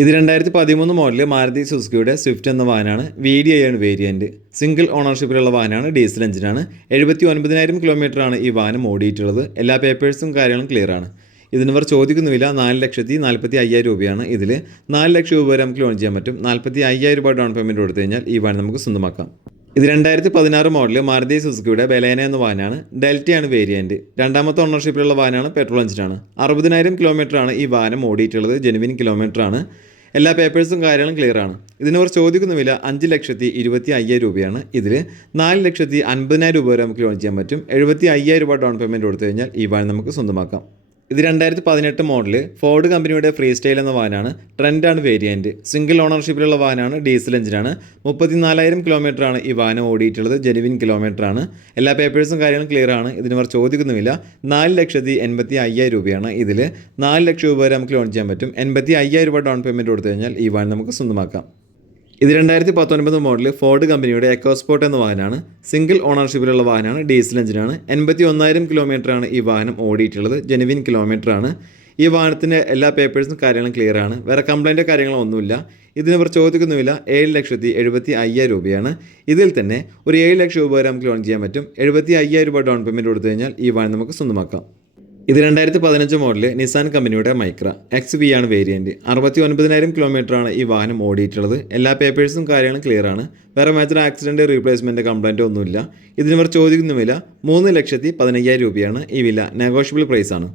ഇത് രണ്ടായിരത്തി പതിമൂന്ന് മോഡൽ മാരുതി സുസുക്കിയുടെ സ്വിഫ്റ്റ് എന്ന വാഹനമാണ് വി ഡി ഐ ആണ് വേരിയന്റ് സിംഗിൾ ഓണർഷിപ്പിലുള്ള വാഹനമാണ് ഡീസൽ എഞ്ചിനാണ് എഴുപത്തി ഒൻപതിനായിരം കിലോമീറ്ററാണ് ഈ വാഹനം ഓടിയിട്ടുള്ളത്. എല്ലാ പേപ്പേഴ്സും കാര്യങ്ങളും ക്ലിയർ ആണ്. ഇതിനിവർ ചോദിക്കുന്നുമില്ല. നാല് ലക്ഷത്തി നാൽപ്പത്തി അയ്യായിരം രൂപയാണ് ഇതിൽ നാല് ലക്ഷം രൂപ വരെ നമുക്ക് ലോൺ ചെയ്യാൻ പറ്റും. നാൽപ്പത്തി അയ്യായിരം രൂപ ഡൗൺ പേയ്മെന്റ് കൊടുത്തു കഴിഞ്ഞാൽ ഈ വാഹനം നമുക്ക് സ്വന്തമാക്കാം. ഇത് രണ്ടായിരത്തി പതിനാറ് മോഡൽ മാരുതി സുസുക്കിയുടെ ബലേന എന്ന വാഹനമാണ് ഡെൽറ്റയാണ് വേരിയന്റ് രണ്ടാമത്തെ ഓണർഷിപ്പിലുള്ള വാഹനമാണ് പെട്രോൾ എഞ്ചിനാണ് അറുപതിനായിരം കിലോമീറ്ററാണ് ഈ വാഹനം ഓടിയിട്ടുള്ളത്. ജെനുവിൻ കിലോമീറ്ററാണ് എല്ലാ പേപ്പേഴ്സും കാര്യങ്ങളും ക്ലിയർ ആണ്. ഇതിനവർ ചോദിക്കുന്ന വില അഞ്ച് ലക്ഷത്തി ഇരുപത്തി അയ്യായിരം രൂപയാണ്. ഇതിൽ നാല് ലക്ഷത്തി അൻപതിനായിരം രൂപ വരെ നമുക്ക് ലോൺ ചെയ്യാൻ പറ്റും. എഴുപത്തി അയ്യായിരം രൂപ ഡൗൺ പേയ്മെന്റ് കൊടുത്തു കഴിഞ്ഞാൽ ഈ വാഹനം നമുക്ക് സ്വന്തമാക്കാം. ഇത് രണ്ടായിരത്തി പതിനെട്ട് മോഡൽ ഫോർഡ് കമ്പനിയുടെ ഫ്രീ സ്റ്റൈൽ എന്ന വാഹനമാണ്. ട്രെൻഡാണ് വേരിയന്റ് സിംഗിൾ ഓണർഷിപ്പിലുള്ള വാഹനമാണ് ഡീസൽ എഞ്ചിനാണ്. മുപ്പത്തിനാലായിരം കിലോമീറ്ററാണ് ഈ വാഹനം ഓടിയിട്ടുള്ളത്. ജെനുവിൻ കിലോമീറ്ററാണ്. എല്ലാ പേപ്പേഴ്സും കാര്യങ്ങളും ക്ലിയർ ആണ്. ഇതിന് അവർ ചോദിക്കുന്നുമില്ല. നാല് ലക്ഷത്തി എൺപത്തി അയ്യായിരം രൂപയാണ് ഇതിൽ നാല് ലക്ഷം രൂപ വരെ നമുക്ക് ലോൺ ചെയ്യാൻ പറ്റും. എൺപത്തി അയ്യായിരം രൂപ ഡൗൺ പേയ്മെന്റ് കൊടുത്തു കഴിഞ്ഞാൽ ഈ വാഹനം നമുക്ക് സ്വന്തമാക്കാം. ഇത് രണ്ടായിരത്തി പത്തൊൻപത് മോഡൽ ഫോർഡ് കമ്പനിയുടെ എക്കോസ്പോർട്ട് എന്ന വാഹനമാണ്. സിംഗിൾ ഓണർഷിപ്പിലുള്ള വാഹനമാണ്. ഡീസൽ എഞ്ചിനാണ് എൺപത്തി ഒന്നായിരം കിലോമീറ്ററാണ് ഈ വാഹനം ഓടിയിട്ടുള്ളത്. ജെനുവിൻ കിലോമീറ്ററാണ് ഈ വാഹനത്തിന്റെ എല്ലാ പേപ്പേഴ്സും കാര്യങ്ങളും ക്ലിയർ ആണ്. വേറെ കംപ്ലൈന്റോ കാര്യങ്ങളോ ഒന്നുമില്ല. ഇതിന് ഇവർ ചോദിക്കുന്നുമില്ല. ഏഴ് ലക്ഷത്തി എഴുപത്തി അയ്യായിരം രൂപയാണ്. ഇതിൽ തന്നെ ഒരു ഏഴ് ലക്ഷം രൂപ വരെ നമുക്ക് ലോൺ ചെയ്യാൻ പറ്റും. എഴുപത്തി അയ്യായിരം രൂപ ഡൗൺ പേയ്മെന്റ് കൊടുത്തു കഴിഞ്ഞാൽ ഈ വാഹനം നമുക്ക് സ്വന്തമാക്കാം. ഇത് രണ്ടായിരത്തി പതിനഞ്ച് മോഡൽ നിസാൻ കമ്പനിയുടെ മൈക്ര എക്സ് വി ആണ് വേരിയന്റ് അറുപത്തി ഒൻപതിനായിരം കിലോമീറ്ററാണ് ഈ വാഹനം ഓടിയിട്ടുള്ളത്. എല്ലാ പേപ്പേഴ്സും കാര്യങ്ങളും ക്ലിയർ ആണ്. വേറെ മേജർ ആക്സിഡന്റ് റീപ്ലേസ്മെന്റ് കംപ്ലൈന്റ് ഒന്നുമില്ല. ഇതിന് ഇവർ ചോദിക്കുന്ന വില മൂന്ന് ലക്ഷത്തി പതിനയ്യായിരം രൂപയാണ്. ഈ വില നെഗോഷ്യബിൾ പ്രൈസാണ്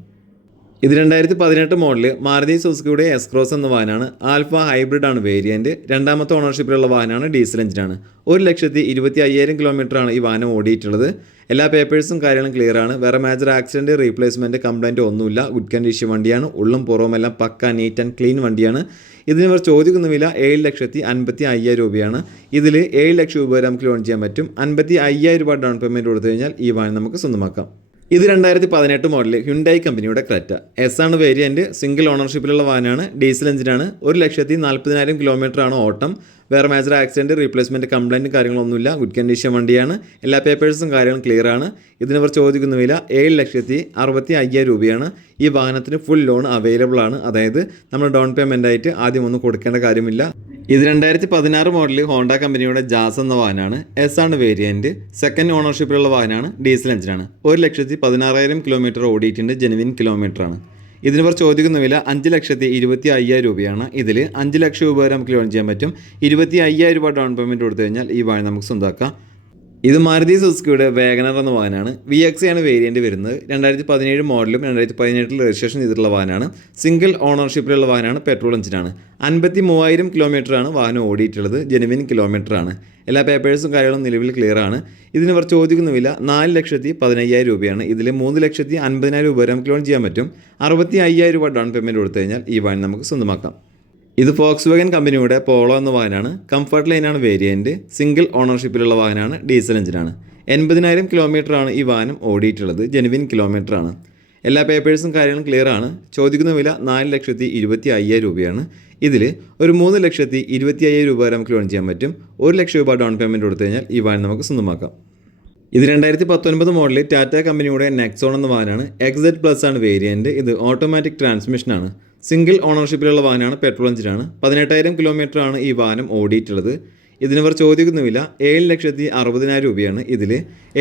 ഇത് രണ്ടായിരത്തി പതിനെട്ട് മോഡൽ മാരുതി സുസുക്കിയുടെ എസ്ക്രോസ് എന്ന വാഹനമാണ്. ആൽഫ ഹൈബ്രിഡ് ആണ് വേരിയന്റ് രണ്ടാമത്തെ ഓണർഷിപ്പിലുള്ള വാഹനമാണ് ഡീസൽ എഞ്ചിനാണ്. ഒരു ലക്ഷത്തി ഇരുപത്തി അയ്യായിരം കിലോമീറ്ററാണ് ഈ വാഹനം ഓടിയിട്ടുള്ളത്. എല്ലാ പേപ്പേഴ്സും കാര്യങ്ങളും ക്ലിയർ ആണ്. വേറെ മേജർ ആക്സിഡന്റ് റീപ്ലേസ്മെന്റ് കംപ്ലൈന്റ് ഒന്നുമില്ല. ഗുഡ് കണ്ടീഷൻ വണ്ടിയാണ്. ഉള്ളും പുറവുമെല്ലാം പക്ക നീറ്റ് ആൻഡ് ക്ലീൻ വണ്ടിയാണ്. ഇതിന് ഇവർ ചോദിക്കുന്ന വില ഏഴ് ലക്ഷത്തി അൻപത്തി അയ്യായിരം രൂപയാണ്. ഇതിൽ ഏഴ് ലക്ഷം രൂപ വരെ നമുക്ക് ലോൺ ചെയ്യാൻ പറ്റും. അൻപത്തി അയ്യായിരം രൂപ ഡൗൺ പേയ്മെന്റ് കൊടുത്തു കഴിഞ്ഞാൽ ഈ വാഹനം നമുക്ക് സ്വന്തമാക്കാം. ഇത് രണ്ടായിരത്തി പതിനെട്ട് മോഡൽ ഹ്യുണ്ടായി കമ്പനിയുടെ ക്രെറ്റ എസ് ആണ് വേരിയന്റ് സിംഗിൾ ഓണർഷിപ്പിലുള്ള വാനാണ് ഡീസൽ എഞ്ചിനാണ് ഒരു ലക്ഷത്തി നാൽപ്പതിനായിരം കിലോമീറ്റർ ആണ് ഓട്ടം. വേറെ മേജർ ആക്സിഡന്റ് റീപ്ലേസ്മെന്റ് കംപ്ലൈന്റ് കാര്യങ്ങളൊന്നുമില്ല. ഗുഡ് കണ്ടീഷൻ വണ്ടിയാണ്. എല്ലാ പേപ്പേഴ്സും കാര്യങ്ങളും ക്ലിയർ ആണ്. ഇതിനവർ ചോദിക്കുന്ന വില ഏഴ് ലക്ഷത്തി അറുപത്തി അയ്യായിരം രൂപയാണ്. ഈ വാഹനത്തിന് ഫുൾ ലോൺ അവൈലബിൾ ആണ്. അതായത് നമ്മൾ ഡൗൺ പേയ്മെന്റ് ആയിട്ട് ആദ്യം ഒന്നും കൊടുക്കേണ്ട കാര്യമില്ല. ഇത് രണ്ടായിരത്തി പതിനാറ് മോഡൽ ഹോണ്ട കമ്പനിയുടെ ജാസ് എന്ന വാഹനമാണ്. എസ് ആണ് വേരിയന്റ് സെക്കൻഡ് ഓണർഷിപ്പിലുള്ള വാഹനമാണ് ഡീസൽ എഞ്ചിനാണ് ഒരു ലക്ഷത്തി പതിനാറായിരം കിലോമീറ്റർ ഓടിയിട്ടുണ്ട്. ജെനുവിൻ കിലോമീറ്ററാണ് ഇതിന് ഇവർ ചോദിക്കുന്ന വില. അഞ്ച് ലക്ഷത്തി ഇരുപത്തി അയ്യായിരം രൂപയാണ്. ഇതിൽ അഞ്ച് ലക്ഷം രൂപ വരെ നമുക്ക് ലോൺ ചെയ്യാൻ പറ്റും. ഇരുപത്തി അയ്യായിരം രൂപ ഡൗൺ പേയ്മെന്റ് കൊടുത്തു കഴിഞ്ഞാൽ ഈ വാഹനം നമുക്ക് സ്വന്തമാക്കാം ഇത് മാരുതി സുസുക്കിയുടെ വേഗനർ എന്ന വാഹനമാണ്. വി എക്സ് ആണ് വേരിയന്റ് വരുന്നത്. രണ്ടായിരത്തി പതിനേഴ് മോഡലും രണ്ടായിരത്തി പതിനെട്ടിൽ രജിസ്ട്രേഷൻ ചെയ്തിട്ടുള്ള വാഹനമാണ്. സിംഗിൾ ഓണർഷിപ്പിലുള്ള വാഹനമാണ്. പെട്രോൾ എഞ്ചിനാണ് അൻപത്തി മൂവായിരം കിലോമീറ്ററാണ് വാഹനം ഓടിയിട്ടുള്ളത്. ജെനുവിൻ കിലോമീറ്ററാണ് എല്ലാ പേപ്പേഴ്സും കാര്യങ്ങളും നിലവിൽ ക്ലിയർ ആണ്. ഇതിന് ഇവർ ചോദിക്കുന്ന വില നാല് ലക്ഷത്തി പതിനയ്യായിരം രൂപയാണ്. ഇതിൽ മൂന്ന് ലക്ഷത്തി അൻപതിനായിരം രൂപ വരെ നമുക്ക് ലോൺ ചെയ്യാൻ പറ്റും. അറുപത്തി അയ്യായിരം രൂപ ഡൗൺ പേയ്മെന്റ് കൊടുത്തു കഴിഞ്ഞാൽ ഈ വാഹനം നമുക്ക് സ്വന്തമാക്കാം. ഇത് ഫോക്സ് വാഗൻ കമ്പനിയുടെ പോളോ എന്ന വാഹനമാണ്. കംഫർട്ട് ലൈനാണ് വേരിയന്റ് സിംഗിൾ ഓണർഷിപ്പിലുള്ള വാഹനമാണ്. ഡീസൽ എഞ്ചിനാണ് എൺപതിനായിരം കിലോമീറ്ററാണ് ഈ വാഹനം ഓടിയിട്ടുള്ളത്. ജെനുവിൻ കിലോമീറ്ററാണ് എല്ലാ പേപ്പേഴ്സും കാര്യങ്ങളും ക്ലിയർ ആണ്. ചോദിക്കുന്ന വില നാല് ലക്ഷത്തി ഇരുപത്തി അയ്യായിരം രൂപയാണ്. ഇതിൽ ഒരു മൂന്ന് ലക്ഷത്തി ഇരുപത്തി അയ്യായിരം രൂപ വരെ നമുക്ക് ലോൺ ചെയ്യാൻ പറ്റും. ഒരു ലക്ഷം രൂപ ഡൗൺ പേയ്മെന്റ് കൊടുത്തു കഴിഞ്ഞാൽ ഈ വാഹനം നമുക്ക് സ്വന്തമാക്കാം. ഇത് രണ്ടായിരത്തി പത്തൊൻപത് മോഡലിൽ ടാറ്റ കമ്പനിയുടെ നെക്സോൺ എന്ന വാഹനമാണ്. എക്സെറ്റ് പ്ലസ് ആണ് വേരിയന്റ് ഇത് ഓട്ടോമാറ്റിക് ട്രാൻസ്മിഷനാണ് സിംഗിൾ ഓണർഷിപ്പിലുള്ള വാഹനമാണ് പെട്രോൾ എഞ്ചിനാണ്. പതിനെട്ടായിരം കിലോമീറ്റർ ആണ് ഈ വാഹനം ഓടിയിട്ടുള്ളത്. ഇതിനിവർ ചോദിക്കുന്നുമില്ല. ഏഴ് ലക്ഷത്തി അറുപതിനായിരം രൂപയാണ് ഇതിൽ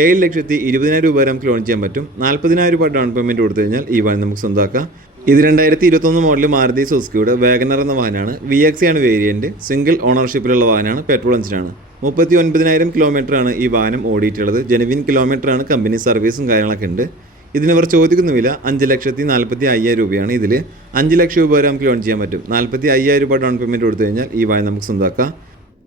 ഏഴ് ലക്ഷത്തി ഇരുപതിനായിരം രൂപ വരെ നമുക്ക് ലോൺ ചെയ്യാൻ പറ്റും. നാൽപ്പതിനായിരം രൂപ ഡൗൺ പേയ്മെന്റ് കൊടുത്തു കഴിഞ്ഞാൽ ഈ വാഹനം നമുക്ക് സ്വന്തമാക്കാം. ഇത് രണ്ടായിരത്തി ഇരുപത്തൊന്ന് മോഡൽ മാരുതി സുസുക്കിയുടെ വാഗനർ എന്ന വാഹനമാണ്. വി എക്സ് ആണ് വേരിയന്റ് സിംഗിൾ ഓണർഷിപ്പിലുള്ള വാഹനമാണ് പെട്രോൾ എഞ്ചിനാണ്. മുപ്പത്തി ഒൻപതിനായിരം കിലോമീറ്ററാണ് ഈ വാഹനം ഓടിയിട്ടുള്ളത്. ജെനുവിൻ കിലോമീറ്ററാണ് കമ്പനി സർവീസും കാര്യങ്ങളൊക്കെ ഉണ്ട്. ഇതിനവർ ചോദിക്കുന്ന വില അഞ്ച് ലക്ഷത്തി നാൽപ്പത്തി അയ്യായിരം രൂപയാണ്. ഇതിൽ അഞ്ച് ലക്ഷം രൂപ വരെ നമുക്ക് ലോൺ ചെയ്യാൻ പറ്റും. നാൽപ്പത്തി അയ്യായിരം രൂപ ഡൗൺ പേയ്മെന്റ് കൊടുത്തു കഴിഞ്ഞാൽ ഈ വായ നമുക്ക് സ്വന്തമാക്കാം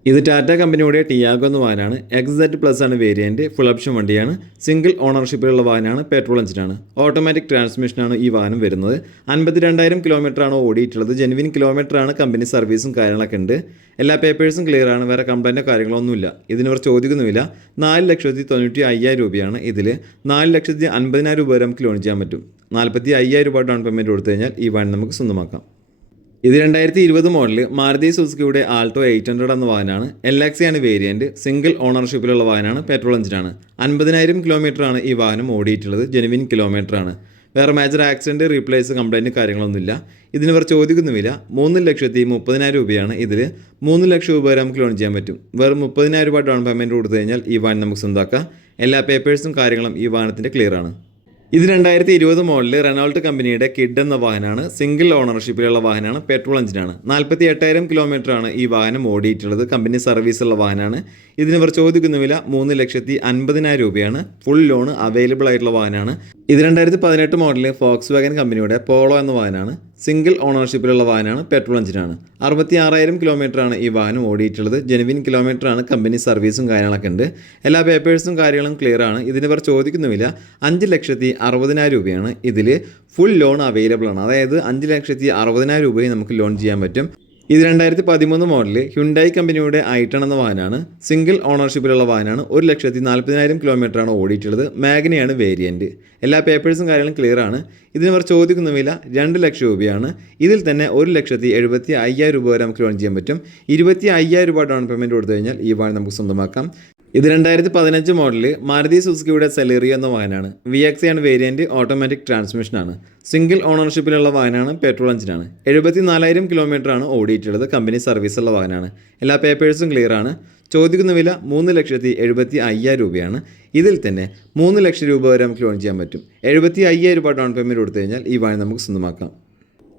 ഇത് ടാറ്റ കമ്പനിയുടെ ടിയാഗോ എന്ന വാഹനമാണ് എക്സെറ്റ് പ്ലസ് ആണ് വേരിയന്റ് ഫുൾ ഓപ്ഷൻ വണ്ടിയാണ്. സിംഗിൾ ഓണർഷിപ്പിലുള്ള വാഹനമാണ് പെട്രോൾ എഞ്ചിനാണ് ഓട്ടോമാറ്റിക് ട്രാൻസ്മിഷനാണ് ഈ വാഹനം വരുന്നത്. അൻപത്തി രണ്ടായിരം കിലോമീറ്ററാണ് ഓടിയിട്ടുള്ളത്. ജെനുവിൻ കിലോമീറ്ററാണ് കമ്പനി സർവീസും കാര്യങ്ങളൊക്കെ ഉണ്ട്. എല്ലാ പേപ്പേഴ്സും ക്ലിയർ ആണ്. വേറെ കംപ്ലൈന്റോ കാര്യങ്ങളൊന്നുമില്ല ഒന്നുമില്ല. ഇതിനിവർ ചോദിക്കുന്നുമില്ല. നാല് ലക്ഷത്തി തൊണ്ണൂറ്റി അയ്യായിരം രൂപയാണ് ഇതിൽ നാല് ലക്ഷത്തി അൻപതിനായിരം രൂപ വരെ നമുക്ക് ലോൺ ചെയ്യാൻ പറ്റും. നാൽപ്പത്തി അയ്യായിരം രൂപ ഡൗൺ പേയ്മെന്റ് കൊടുത്തു കഴിഞ്ഞാൽ ഈ വാഹനം നമുക്ക് സ്വന്തമാക്കാം. ഇത് രണ്ടായിരത്തി ഇരുപത് മോഡൽ മാരുതി സുസുക്കിയുടെ ആൾട്ടോ എയ്റ്റ് ഹൺഡ്രഡ് എന്ന വാഹനമാണ്. എൽ ആണ് വേരിയന്റ് സിംഗിൾ ഓണർഷിപ്പിലുള്ള വാഹനമാണ്. പെട്രോൾ എഞ്ചിനാണ് അൻപതിനായിരം കിലോമീറ്ററാണ് ഈ വാഹനം ഓടിയിട്ടുള്ളത്. ജെനുവിൻ കിലോമീറ്റർ ആണ് വേറെ മേജർ ആക്സിഡന്റ് റീപ്ലേസ് കംപ്ലൈന്റ് കാര്യങ്ങളൊന്നുമില്ല. ഇതിന് ഇവർ ചോദിക്കുന്നുമില്ല മൂന്ന് ലക്ഷത്തി മുപ്പതിനായിരം രൂപയാണ് ഇതിൽ മൂന്ന് ലക്ഷം രൂപ വരെ നമുക്ക് ലോൺ ചെയ്യാൻ പറ്റും. വെറും മുപ്പതിനായിരം രൂപ ഡൗൺ പേയ്മെന്റ് കൊടുത്തു കഴിഞ്ഞാൽ ഈ വാഹനം നമുക്ക് സ്വന്തമാക്കാം എല്ലാ പേപ്പേഴ്സും കാര്യങ്ങളും ഈ വാഹനത്തിന്റെ ക്ലിയർ ആണ്. ഇത് രണ്ടായിരത്തി ഇരുപത് മോഡലിൽ റെനോൾട്ട് കമ്പനിയുടെ കിഡ് എന്ന വാഹനമാണ്. സിംഗിൾ ഓണർഷിപ്പിലുള്ള വാഹനമാണ്. പെട്രോൾ എഞ്ചിനാണ്. നാൽപ്പത്തി എട്ടായിരം ആണ് ഈ വാഹനം ഓടിയിട്ടുള്ളത്. കമ്പനി സർവീസുള്ള വാഹനമാണ്. ഇതിന് ഇവർ ചോദിക്കുന്ന വില മൂന്ന് ലക്ഷത്തി അൻപതിനായിരം രൂപയാണ്. ഫുൾ ലോൺ അവൈലബിൾ ആയിട്ടുള്ള വാഹനമാണ്. ഇത് രണ്ടായിരത്തി പതിനെട്ട് മോഡലിൽ ഫോക്സ് വാഗൻ കമ്പനിയുടെ പോളോ എന്ന വാഹനമാണ്. സിംഗിൾ ഓണർഷിപ്പിലുള്ള വാഹനമാണ് പെട്രോൾ എഞ്ചിനാണ്. അറുപത്തി ആറായിരം കിലോമീറ്റർ ആണ് ഈ വാഹനം ഓടിയിട്ടുള്ളത്. ജെനുവിൻ കിലോമീറ്റർ ആണ് കമ്പനി സർവീസും കാര്യങ്ങളൊക്കെ ഉണ്ട്. എല്ലാ പേപ്പേഴ്സും കാര്യങ്ങളും ക്ലിയർ ആണ്. ഇതിന് ഇവർ ചോദിക്കുന്നുമില്ല. അഞ്ച് ലക്ഷത്തി അറുപതിനായിരം രൂപയാണ് ഇതിൽ ഫുൾ ലോൺ അവൈലബിൾ ആണ്. അതായത് അഞ്ച് ലക്ഷത്തി അറുപതിനായിരം രൂപയും നമുക്ക് ലോൺ ചെയ്യാൻ പറ്റും. ഇത് രണ്ടായിരത്തി പതിമൂന്ന് മോഡലിൽ ഹ്യുണ്ടായി കമ്പനിയുടെ ഐട്ടൺ എന്ന വാഹനമാണ്. സിംഗിൾ ഓണർഷിപ്പിലുള്ള വാഹനമാണ്. ഒരു ലക്ഷത്തി നാൽപ്പതിനായിരം കിലോമീറ്ററാണ് ഓടിയിട്ടുള്ളത്. മാഗ്നയാണ് വേരിയന്റ് എല്ലാ പേപ്പേഴ്സും കാര്യങ്ങളും ക്ലിയർ ആണ്. ഇതിന് ഇവർ ചോദിക്കുന്ന വില രണ്ട് ലക്ഷം രൂപയാണ്. ഇതിൽ തന്നെ ഒരു ലക്ഷത്തി എഴുപത്തി അയ്യായിരം രൂപ വരെ നമുക്ക് ലോൺ ചെയ്യാൻ പറ്റും. ഇരുപത്തി അയ്യായിരം രൂപ ഡൗൺ പേയ്മെന്റ് കൊടുത്തു കഴിഞ്ഞാൽ ഈ വാഹനം നമുക്ക് സ്വന്തമാക്കാം. ഇത് രണ്ടായിരത്തി പതിനഞ്ച് മോഡലിൽ മാരുതി സുസുക്കിയുടെ സെലേറിയോ എന്ന വാഹനമാണ്. വി എക്സ് ആണ് വേരിയന്റ് ഓട്ടോമാറ്റിക് ട്രാൻസ്മിഷനാണ് സിംഗിൾ ഓണർഷിപ്പിലുള്ള വാഹനമാണ് പെട്രോൾ എഞ്ചിനാണ് എഴുപത്തി നാലായിരം കിലോമീറ്റർ ആണ് ഓടിയിട്ടുള്ളത് കമ്പനി സർവീസുള്ള വാഹനമാണ്. എല്ലാ പേപ്പേഴ്സും ക്ലിയർ ആണ്. ചോദിക്കുന്ന വില മൂന്ന് ലക്ഷത്തി എഴുപത്തി അയ്യായിരം രൂപയാണ്. ഇതിൽ തന്നെ മൂന്ന് ലക്ഷം രൂപ വരെ നമുക്ക് ലോൺ ചെയ്യാൻ പറ്റും. എഴുപത്തി അയ്യായിരം രൂപ ഡൗൺ പേയ്മെന്റ് കൊടുത്തു കഴിഞ്ഞാൽ ഈ വാഹനം നമുക്ക് സ്വന്തമാക്കാം.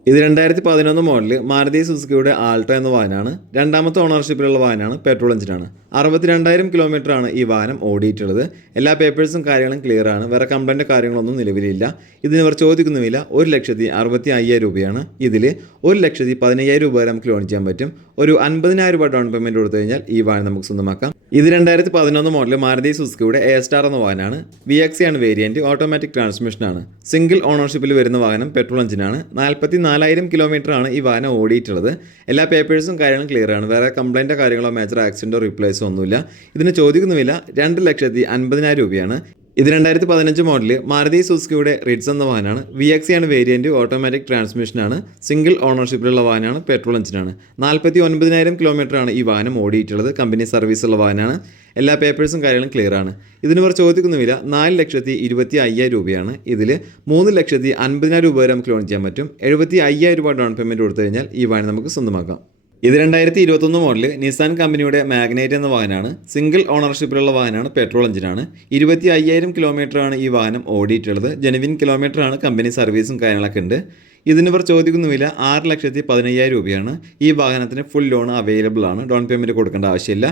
ഇത് രണ്ടായിരത്തി പതിനൊന്ന് മോഡൽ മാരുതി സുസുക്കിയുടെ ആൾട്ടോ എന്ന വാഹനമാണ്. രണ്ടാമത്തെ ഓണർഷിപ്പിലുള്ള വാഹനമാണ് പെട്രോൾ എഞ്ചിനാണ് അറുപത്തിരണ്ടായിരം കിലോമീറ്റർ ആണ് ഈ വാഹനം ഓടിയിട്ടുള്ളത്. എല്ലാ പേപ്പേഴ്സും കാര്യങ്ങളും ക്ലിയർ ആണ്. വേറെ കംപ്ലൈന്റ് കാര്യങ്ങളൊന്നും നിലവിലില്ല. ഇതിന് ഇവർ ചോദിക്കുന്ന വില ഒരു ലക്ഷത്തി അറുപത്തി അയ്യായിരം രൂപയാണ്. ഇതിൽ ഒരു ലക്ഷത്തി പതിനയ്യായിരം രൂപ വരെ നമുക്ക് ലോൺ ചെയ്യാൻ പറ്റും. ഒരു അൻപതിനായിരം രൂപ ഡൗൺ പേയ്മെന്റ് കൊടുത്തു കഴിഞ്ഞാൽ ഈ വാഹനം നമുക്ക് സ്വന്തമാക്കാം. ഇത് രണ്ടായിരത്തി പതിനൊന്ന് മോഡൽ മാരുതി സുസുക്കിയുടെ എ സ്റ്റാർ എന്ന വാഹനമാണ്. വി എക്സ് ആണ് വേരിയന്റ് ഓട്ടോമാറ്റിക് ട്രാൻസ്മിഷനാണ് സിംഗിൾ ഓണർഷിപ്പിൽ വരുന്ന വാഹനം പെട്രോൾ എഞ്ചിനാണ് നാൽപ്പത്തി നാലായിരം ആണ് ഈ വാഹനം ഓടിയിട്ടുള്ളത്. എല്ലാ പേപ്പേഴ്സും കാര്യങ്ങളും ക്ലിയർ ആണ്. വേറെ കംപ്ലൈന്റോ കാര്യങ്ങളോ മേജർ ആക്സിഡന്റോ റീപ്ലേസോ ഒന്നുമില്ല. ഇതിന് ചോദിക്കുന്നുമില്ല രണ്ട് ലക്ഷത്തി അൻപതിനായിരം രൂപയാണ്. ഇത് രണ്ടായിരത്തി പതിനഞ്ച് മോഡൽ മാരുതി സുസുക്കിയുടെ റിഡ്സ് എന്ന വാഹനമാണ് വി എക്സി ആണ് വേരിയന്റ് ഓട്ടോമാറ്റിക് ട്രാൻസ്മിഷനാണ് സിംഗിൾ ഓണർഷിപ്പിലുള്ള വാഹനമാണ് പെട്രോൾ എഞ്ചിനാണ് നാൽപ്പത്തി ഒൻപതിനായിരം കിലോമീറ്ററാണ് ഈ വാഹനം ഓടിയിട്ടുള്ളത്. കമ്പനി സർവീസുള്ള വാഹനമാണ് എല്ലാ പേപ്പേഴ്സും കാര്യങ്ങളും ക്ലിയർ ആണ്. ഇതിന് ഇവർ ചോദിക്കുന്ന വില നാല് ലക്ഷത്തി ഇരുപത്തി അയ്യായിരം രൂപയാണ്. ഇതിൽ മൂന്ന് ലക്ഷത്തി അൻപതിനായിരം രൂപ വരെ നമുക്ക് ലോൺ ചെയ്യാൻ പറ്റും. എഴുപത്തി അയ്യായിരം രൂപ ഡൗൺ പേയ്മെന്റ് കൊടുത്തു കഴിഞ്ഞാൽ ഈ വാഹനം നമുക്ക് സ്വന്തമാക്കാം. ഇത് രണ്ടായിരത്തി ഇരുപത്തൊന്ന് മോഡൽ നിസാൻ കമ്പനിയുടെ മാഗ്നേറ്റ് എന്ന വാഹനമാണ്. സിംഗിൾ ഓണർഷിപ്പിലുള്ള വാഹനമാണ്. പെട്രോൾ എഞ്ചിനാണ് ഇരുപത്തി അയ്യായിരം കിലോമീറ്ററാണ് ഈ വാഹനം ഓടിയിട്ടുള്ളത്. ജെനുവിൻ കിലോമീറ്ററാണ് കമ്പനി സർവീസും കാര്യങ്ങളൊക്കെ ഉണ്ട്. ഇതിന് ഇതിനിവർ ചോദിക്കുന്ന വില ആറ് ലക്ഷത്തി പതിനയ്യായിരം രൂപയാണ്. ഈ വാഹനത്തിന് ഫുൾ ലോൺ അവൈലബിൾ ആണ്. ഡൗൺ പേയ്മെന്റ് കൊടുക്കേണ്ട ആവശ്യമില്ല.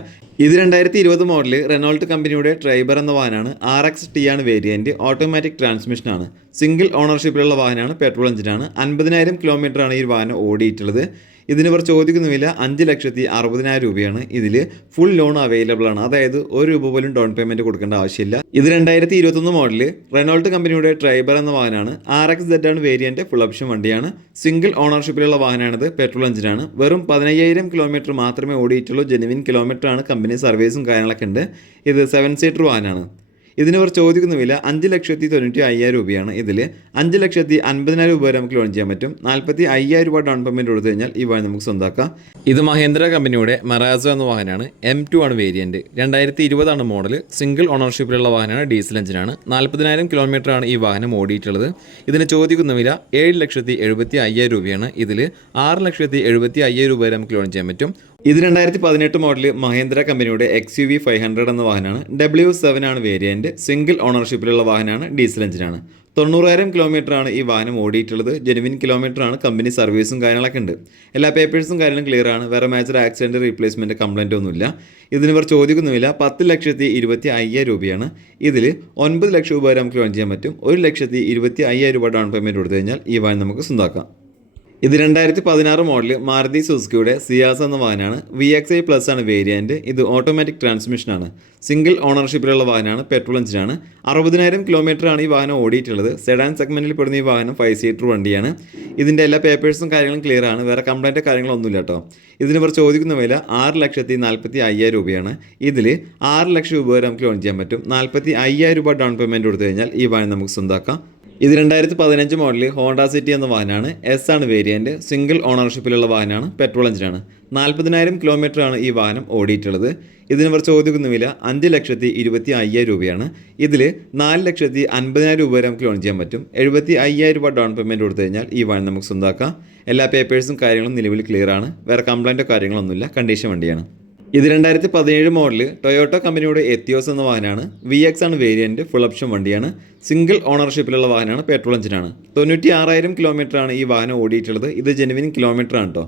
ഇത് രണ്ടായിരത്തി ഇരുപത് മോഡൽ റെനോൾട്ട് കമ്പനിയുടെ ട്രൈബർ എന്ന വാഹനമാണ്. ആർ എക്സ് ടി ആണ് വേരിയന്റ് ഓട്ടോമാറ്റിക് ട്രാൻസ്മിഷനാണ് സിംഗിൾ ഓണർഷിപ്പിലുള്ള വാഹനമാണ്. പെട്രോൾ എഞ്ചിനാണ് അൻപതിനായിരം കിലോമീറ്ററാണ് ഈ വാഹനം ഓടിയിട്ടുള്ളത്. ഇതിനിവർ ചോദിക്കുന്ന വില അഞ്ച് ലക്ഷത്തി അറുപതിനായിരം രൂപയാണ്. ഇതിൽ ഫുൾ ലോൺ അവൈലബിൾ ആണ്. അതായത് ഒരു രൂപ പോലും ഡൗൺ പേയ്മെന്റ് കൊടുക്കേണ്ട ആവശ്യമില്ല. ഇത് രണ്ടായിരത്തി ഇരുപത്തൊന്ന് മോഡൽ റെനോൾട്ട് കമ്പനിയുടെ ട്രൈബർ എന്ന വാഹനമാണ്. ആർ എക്സ് സെഡ് ആണ് വേരിയന്റ് ഫുൾ ഓപ്ഷൻ വണ്ടിയാണ്. സിംഗിൾ ഓണർഷിപ്പിലുള്ള വാഹനമാണിത്. പെട്രോൾ എഞ്ചിനാണ് വെറും പതിനയ്യായിരം കിലോമീറ്റർ മാത്രമേ ഓടിയിട്ടുള്ളൂ. ജെനുവിൻ കിലോമീറ്റർ ആണ്. കമ്പനി സർവീസും കാര്യങ്ങളൊക്കെ ഉണ്ട്. ഇത് സെവൻ സീറ്റർ വാഹനമാണ്. ഇതിന് ഇവർ ചോദിക്കുന്ന വില അഞ്ച് ലക്ഷത്തി തൊണ്ണൂറ്റി അയ്യായിരം രൂപയാണ്. ഇതിൽ അഞ്ച് ലക്ഷത്തി അൻപതിനായിരം രൂപ വരെ നമുക്ക് ലോൺ ചെയ്യാൻ പറ്റും. നാൽപ്പത്തി അയ്യായിരം രൂപ ഡൗൺ പേയ്മെന്റ് കൊടുത്തു കഴിഞ്ഞാൽ ഈ വാഹനം നമുക്ക് സ്വന്തമാക്കാം ഇത് മഹേന്ദ്ര കമ്പനിയുടെ മറാസോ എന്ന വാഹനമാണ്. എം ടു ആണ് വേരിയന്റ് രണ്ടായിരത്തി ഇരുപതാണ് മോഡൽ സിംഗിൾ ഓണർഷിപ്പിലുള്ള വാഹനമാണ്. ഡീസൽ എഞ്ചിനാണ് നാൽപ്പതിനായിരം കിലോമീറ്റർ ആണ് ഈ വാഹനം ഓടിയിട്ടുള്ളത്. ഇതിന് ചോദിക്കുന്ന വില ഏഴ് ലക്ഷത്തി എഴുപത്തി അയ്യായിരം രൂപയാണ്. ഇതിൽ ആറ് ലക്ഷത്തി എഴുപത്തി അയ്യായിരം രൂപ വരെ നമുക്ക് ലോൺ ചെയ്യാൻ പറ്റും. ഇത് രണ്ടായിരത്തി പതിനെട്ട് മോഡൽ മഹേന്ദ്ര കമ്പനിയുടെ X U V five hundred എന്ന വാഹനമാണ്. ഡബ്ല്യു സെവൻ ആണ് വേരിയന്റ് സിംഗിൾ ഓണർഷിപ്പിലുള്ള വാഹനമാണ്. ഡീസൽ എഞ്ചിനാണ് തൊണ്ണൂറായിരം കിലോമീറ്ററാണ് ഈ വാഹനം ഓടിയിട്ടുള്ളത്. ജെനുവിൻ കിലോമീറ്ററാണ് കമ്പനി സർവീസും കാര്യങ്ങളൊക്കെ ഉണ്ട്. എല്ലാ പേപ്പേഴ്സും കാര്യങ്ങളും ക്ലിയർ ആണ്. വേറെ മേജർ ആക്സിഡന്റ് റീപ്ലേസ്മെന്റ് കംപ്ലൈന്റ് ഒന്നുമില്ല. ഇതിന് ഇവർ ചോദിക്കുന്നുമില്ല പത്ത് ലക്ഷത്തി ഇരുപത്തി അയ്യായിരം രൂപയാണ്. ഇതിൽ ഒൻപത് ലക്ഷം രൂപ വരെ നമുക്ക് ലോൺ ചെയ്യാൻ പറ്റും. ഒരു ലക്ഷത്തി ഇരുപത്തി അയ്യായിരം രൂപ ഡൗൺ പേയ്മെന്റ് കൊടുത്തു കഴിഞ്ഞാൽ ഈ വാഹനം നമുക്ക് സ്വന്തമാക്കാം. ഇത് രണ്ടായിരത്തി പതിനാറ് മോഡൽ മാരുതി സുസുക്കിയുടെ സിയാസ് എന്ന വാഹനമാണ്. വി എക്സ് ഐ പ്ലസ് ആണ് വേരിയന്റ് ഇത് ഓട്ടോമാറ്റിക് ട്രാൻസ്മിഷനാണ് സിംഗിൾ ഓണർഷിപ്പിലുള്ള വാഹനമാണ്. പെട്രോൾ എഞ്ചിനാണ് അറുപതിനായിരം ആണ് ഈ വാഹനം ഓടിയിട്ടുള്ളത്. സെഡാൻ സെഗ്മെന്റിൽ പെടുന്ന ഈ വാഹനം ഫൈവ് സീറ്റർ വണ്ടിയാണ്. ഇതിന്റെ എല്ലാ പേപ്പേഴ്സും കാര്യങ്ങളും ക്ലിയർ ആണ്. വേറെ കംപ്ലൈന്റ് കാര്യങ്ങളൊന്നുമില്ല കേട്ടോ. ഇതിന് ഇവർ ചോദിക്കുന്ന വില ആറ് ലക്ഷത്തി നാൽപ്പത്തി അയ്യായിരം രൂപയാണ്. ഇതിൽ ആറ് ലക്ഷം രൂപ വരെ നമുക്ക് ലോൺ ചെയ്യാൻ പറ്റും. നാൽപ്പത്തി അയ്യായിരം രൂപ ഡൗൺ പേയ്മെന്റ് കൊടുത്തു കഴിഞ്ഞാൽ ഈ വാഹനം നമുക്ക് സ്വന്തമാക്കാം ഇത് രണ്ടായിരത്തി പതിനഞ്ച് മോഡൽ ഹോണ്ട സിറ്റി എന്ന വാഹനമാണ്. എസ് ആണ് വേരിയന്റ് സിംഗിൾ ഓണർഷിപ്പിലുള്ള വാഹനമാണ്. പെട്രോൾ എഞ്ചിനാണ് നാൽപ്പതിനായിരം ആണ് ഈ വാഹനം ഓടിയിട്ടുള്ളത്. ഇതിന് ഇവർ ചോദിക്കുന്ന വില അഞ്ച് ലക്ഷത്തി ഇരുപത്തി അയ്യായിരം രൂപയാണ്. ഇതിൽ നാല് ലക്ഷത്തി അൻപതിനായിരം രൂപ വരെ നമുക്ക് ലോൺ ചെയ്യാൻ പറ്റും. എഴുപത്തി അയ്യായിരം രൂപ ഡൗൺ പേയ്മെന്റ് കൊടുത്തു കഴിഞ്ഞാൽ ഈ വാഹനം നമുക്ക് സ്വന്തമാക്കാം എല്ലാ പേപ്പേഴ്സും കാര്യങ്ങളും നിലവിൽ ക്ലിയർ ആണ്. വേറെ കംപ്ലൈന്റോ കാര്യങ്ങളൊന്നുമില്ല കണ്ടീഷൻ വണ്ടിയാണ്. ഇത് രണ്ടായിരത്തി പതിനേഴ് മോഡൽ ടൊയോട്ട കമ്പനിയുടെ എത്തിയോസ് എന്ന വാഹനമാണ്. വി എക്സ് ആണ് വേരിയന്റ് ഫുൾ ഓപ്ഷൻ വണ്ടിയാണ്. സിംഗിൾ ഓണർഷിപ്പിലുള്ള വാഹനമാണ് പെട്രോൾ എഞ്ചിനാണ് തൊണ്ണൂറ്റി ആറായിരം കിലോമീറ്റർ ആണ് ഈ വാഹനം ഓടിയിട്ടുള്ളത്. ഇത് ജെനുവിൻ കിലോമീറ്റർ ആണ് കേട്ടോ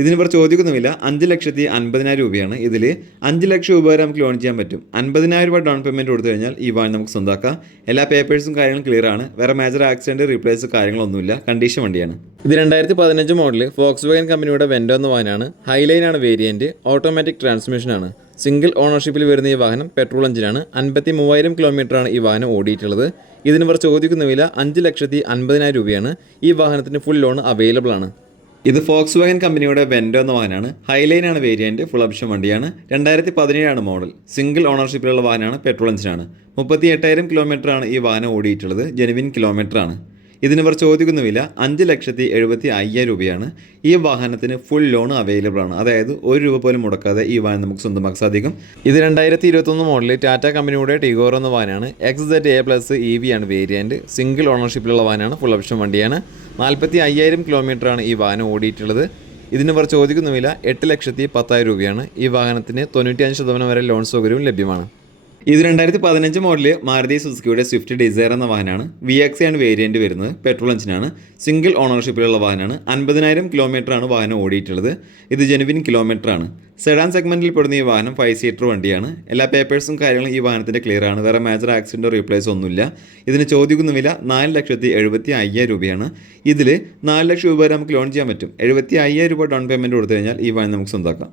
ഇതിന് ഇവർ ചോദിക്കുന്നുമില്ല അഞ്ച് ലക്ഷത്തി അൻപതിനായിരം രൂപയാണ് ഇതിൽ അഞ്ച് ലക്ഷം രൂപ വരെ നമുക്ക് ലോൺ ചെയ്യാൻ പറ്റും. അൻപതിനായിരം രൂപ ഡൗൺ പേയ്മെന്റ് കൊടുത്തു കഴിഞ്ഞാൽ ഈ വാഹനം നമുക്ക് സ്വന്തമാക്കാം എല്ലാ പേപ്പേഴ്സും കാര്യങ്ങളും ക്ലിയർ ആണ്. വേറെ മേജർ ആക്സിഡന്റ് റീപ്ലേസ് കാര്യങ്ങളൊന്നുമില്ല. കണ്ടീഷൻ വണ്ടിയാണ്. ഇത് രണ്ടായിരത്തി പതിനഞ്ച് മോഡൽ ഫോക്സ് വാഗൻ കമ്പനിയുടെ വെൻഡോ എന്ന വാഹനമാണ്. ഹൈലൈൻ ആണ് വേരിയന്റ് ഓട്ടോമാറ്റിക് ട്രാൻസ്മിഷനാണ് സിംഗിൾ ഓണർഷിപ്പിൽ വരുന്ന ഈ വാഹനം പെട്രോൾ എഞ്ചിനാണ് അൻപത്തി മൂവായിരം കിലോമീറ്ററാണ് ഈ വാഹനം ഓടിയിട്ടുള്ളത്. ഇതിന് ഇവർ ചോദിക്കുന്ന വില അഞ്ച് ലക്ഷത്തി അൻപതിനായിരം രൂപയാണ് ഈ വാഹനത്തിന് ഫുൾ ലോൺ അവൈലബിൾ ആണ്. ഇത് ഫോക്സ് വാഗൻ കമ്പനിയുടെ വെൻഡോ എന്ന വാഹനമാണ്. ആണ് വേരിയന്റ് ഫുൾ ഓപ്ഷൻ വണ്ടിയാണ്. രണ്ടായിരത്തി പതിനേഴാണ് മോഡൽ സിംഗിൾ ഓണർഷിപ്പിലുള്ള വാഹനമാണ് പെട്രോൾ എഞ്ചിനാണ് മുപ്പത്തി എട്ടായിരം കിലോമീറ്റർ ആണ് ഈ വാഹനം ഓടിയിട്ടുള്ളത്. ജെനുവിൻ കിലോമീറ്റർ ആണ് ഇതിന് ഇവർ ചോദിക്കുന്ന വില അഞ്ച് ലക്ഷത്തി എഴുപത്തി അയ്യായിരം രൂപയാണ്. ഈ വാഹനത്തിന് ഫുൾ ലോൺ അവൈലബിൾ ആണ്. അതായത് ഒരു രൂപ പോലും മുടക്കാതെ ഈ വാഹനം നമുക്ക് സ്വന്തമാക്കാൻ സാധിക്കും. ഇത് രണ്ടായിരത്തി ഇരുപത്തൊന്ന് മോഡലിൽ ടാറ്റ കമ്പനിയുടെ ടിഗോർ എന്ന വാഹനമാണ്. X Z A plus E V ആണ് വേരിയന്റ് സിംഗിൾ ഓണർഷിപ്പിലുള്ള വാഹനമാണ്. ഫുൾ ഓപ്ഷൻ വണ്ടിയാണ്. നാൽപ്പത്തി അയ്യായിരം കിലോമീറ്ററാണ് ഈ വാഹനം ഓടിയിട്ടുള്ളത്. ഇതിന് ഇവർ ചോദിക്കുന്ന വില എട്ട് ലക്ഷത്തി പത്തായിരം രൂപയാണ്. ഈ വാഹനത്തിന് തൊണ്ണൂറ്റി അഞ്ച് ശതമാനം വരെ ലോൺ സൗകര്യവും ലഭ്യമാണ്. ഇത് രണ്ടായിരത്തി പതിനഞ്ച് മോഡൽ മാരുതി സുസുക്കിയുടെ സ്വിഫ്റ്റ് ഡിസയർ എന്ന വാഹനമാണ്. വി എക്സ് ആണ് വേരിയന്റ് വരുന്നത്. പെട്രോൾ എഞ്ചിനാണ് സിംഗിൾ ഓണർഷിപ്പിലുള്ള വാഹനമാണ്. അൻപതിനായിരം ആണ് വാഹനം ഓടിയിട്ടുള്ളത്. ഇത് ജെനുവിൻ ആണ്. സെഡാൻ സെഗ്മെന്റിൽ പെടുന്ന ഈ വാഹനം ഫൈവ് സീറ്റർ വണ്ടിയാണ്. എല്ലാ പേപ്പേഴ്സും കാര്യങ്ങളും ഈ വാഹനത്തിന്റെ ക്ലിയർ ആണ്. വേറെ മേജർ ആക്സിഡന്റോ റീപ്ലേസ് ഒന്നുമില്ല. ഇതിന് ചോദിക്കുന്ന വില നാല് ലക്ഷത്തി എഴുപത്തി അയ്യായിരം രൂപയാണ്. ഇതിൽ നാല് ലക്ഷം രൂപ വരെ നമുക്ക് ലോൺ ചെയ്യാൻ പറ്റും. എഴുപത്തി അയ്യായിരം രൂപ ഡൗൺ പേയ്മെന്റ് കൊടുത്തു കഴിഞ്ഞാൽ ഈ വാഹനം നമുക്ക് സ്വന്തമാക്കാം